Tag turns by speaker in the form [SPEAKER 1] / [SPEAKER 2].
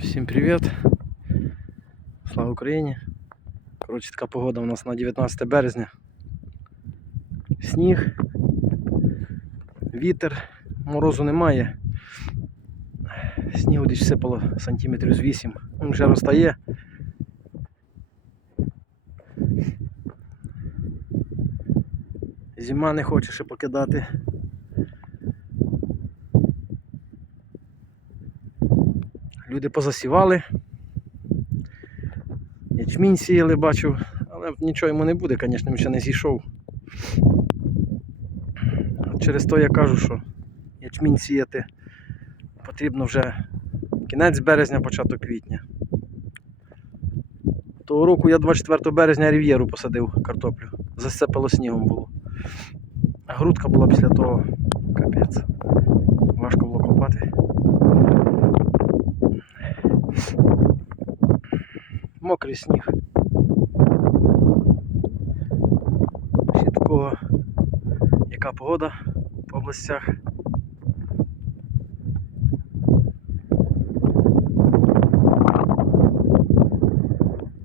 [SPEAKER 1] Всім привіт! Слава Україні! Коротше, така погода у нас на 19 березня. Сніг, вітер, морозу немає. Снігу десь всипало сантиметрів з 8. Він вже розтає. Зима не хоче ще покидати. Люди позасівали. Ячмінь сіяли, бачу, але нічого йому не буде, звісно, він ще не зійшов. Через то я кажу, що ячмінь сіяти потрібно вже кінець березня, початок квітня. Того року я 24 березня рів'єру посадив картоплю. Засипало снігом було. А грудка була після того капець. Мокрий сніг. Ще такого, яка погода по областях.